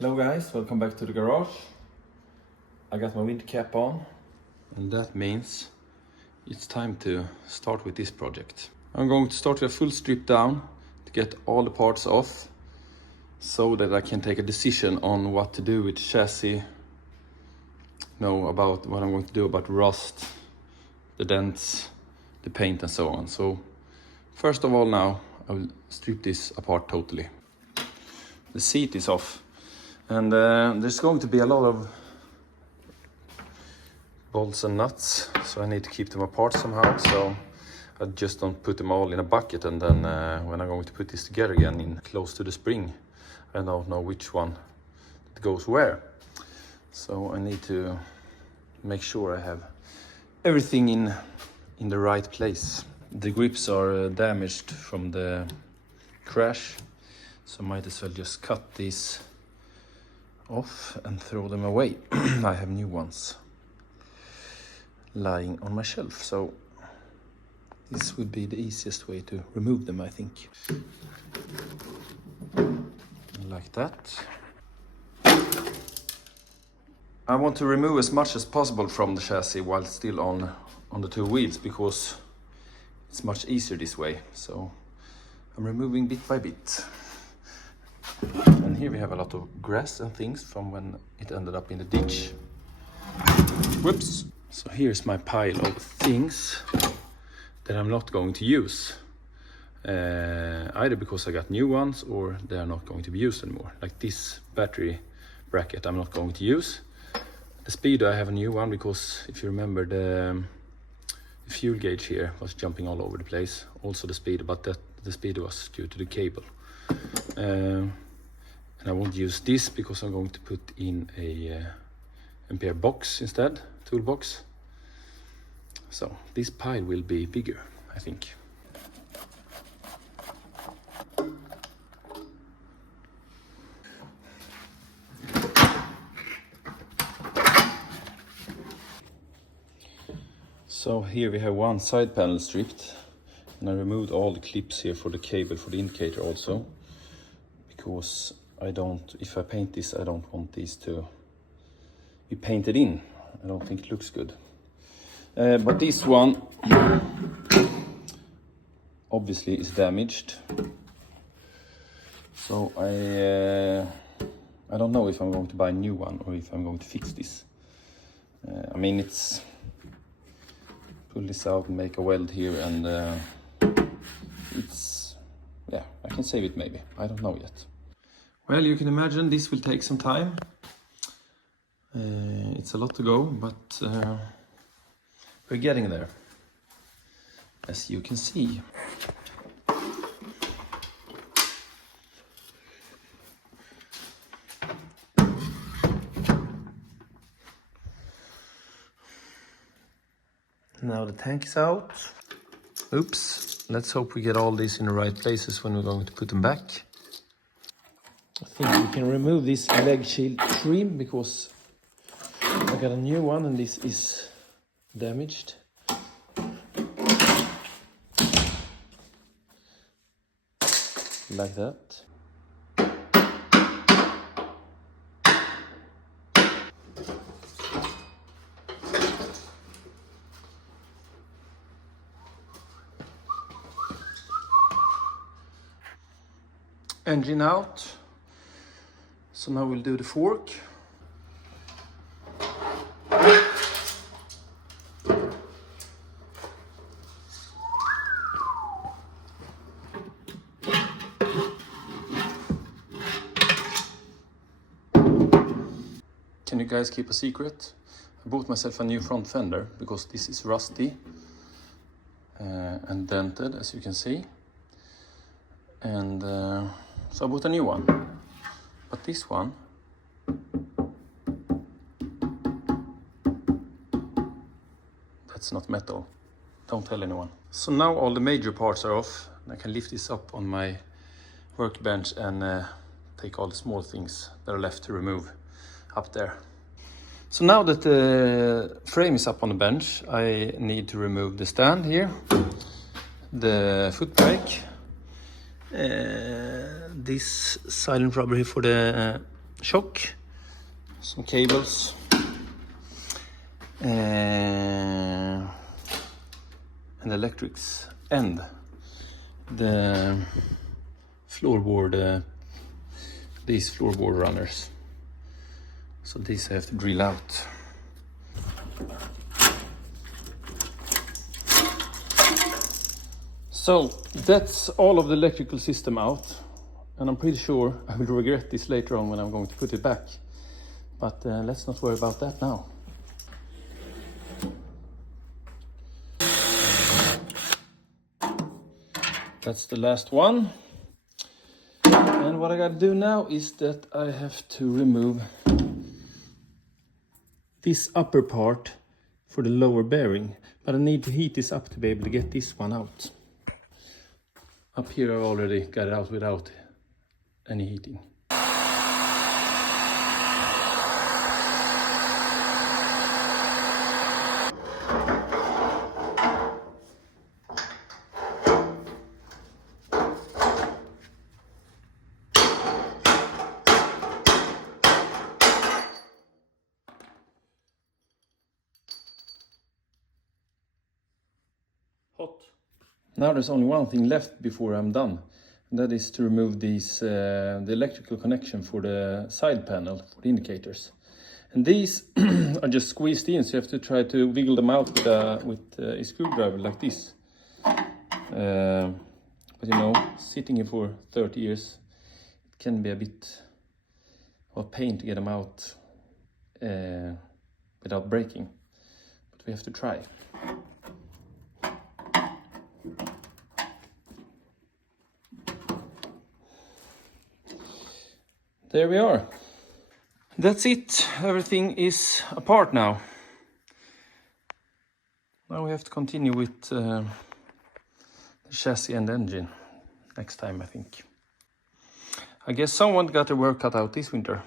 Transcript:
Hello guys, welcome back to the garage. I got my winter cap on, and that means it's time to start with this project. I'm going to start with a full strip down to get all the parts off so that I can take a decision on what to do with the chassis, about what I'm going to do about rust, the dents, the paint and so on. So first of all, now I will strip this apart totally. The seat is off. And there's going to be a lot of bolts and nuts, so I need to keep them apart somehow. So I just don't put them all in a bucket, and then when I'm going to put this together again in close to the spring, I don't know which one goes where. So I need to make sure I have everything in the right place. The grips are damaged from the crash, so I might as well just cut these off and throw them away. I have new ones lying on my shelf, so this would be the easiest way to remove them, I think. Like that. I want to remove as much as possible from the chassis while still on the two wheels, because it's much easier this way. So I'm removing bit by bit. And here we have a lot of grass and things from when it ended up in the ditch. Whoops! So here's my pile of things that I'm not going to use. Either because I got new ones or they are not going to be used anymore. Like this battery bracket I'm not going to use. The speedo, I have a new one because if you remember the fuel gauge here was jumping all over the place. Also the speedo, but the speedo was due to the cable. And I won't use this because I'm going to put in a ampere box instead, toolbox. So this pile will be bigger, I think. So here we have one side panel stripped, and I removed all the clips here for the cable for the indicator also, because if I paint this, I don't want these to be painted in. I don't think it looks good. But this one obviously is damaged. So I don't know if I'm going to buy a new one or if I'm going to fix this. I mean, it's pull this out and make a weld here, and yeah, I can save it maybe. I don't know yet. Well, you can imagine this will take some time. It's a lot to go, but we're getting there, as you can see. Now the tank is out. Oops, let's hope we get all these in the right places when we're going to put them back. I think we can remove this leg shield trim because I got a new one and this is damaged. Like that. Engine out. So now we'll do the fork. Can you guys keep a secret? I bought myself a new front fender because this is rusty and dented, as you can see. And so I bought a new one. But this one, that's not metal. Don't tell anyone. So now all the major parts are off. I can lift this up on my workbench and take all the small things that are left to remove up there. So now that the frame is up on the bench, I need to remove the stand here, the foot brake, this silent rubber here for the shock, some cables, and electrics, and the floorboard, these floorboard runners. So these I have to drill out. So that's all of the electrical system out, and I'm pretty sure I will regret this later on when I'm going to put it back. But let's not worry about that now. That's the last one. And what I gotta do now is that I have to remove this upper part for the lower bearing. But I need to heat this up to be able to get this one out. Up here I already got it out without any heating. Hot. Now there's only one thing left before I'm done, and that is to remove these the electrical connection for the side panel for the indicators. And these are just squeezed in, so you have to try to wiggle them out with a screwdriver like this. But you know, sitting here for 30 years, it can be a bit of a pain to get them out without breaking. But we have to try. There we are. That's it. Everything is apart now. Now we have to continue with the chassis and engine next time, I think. I guess someone got their work cut out this winter.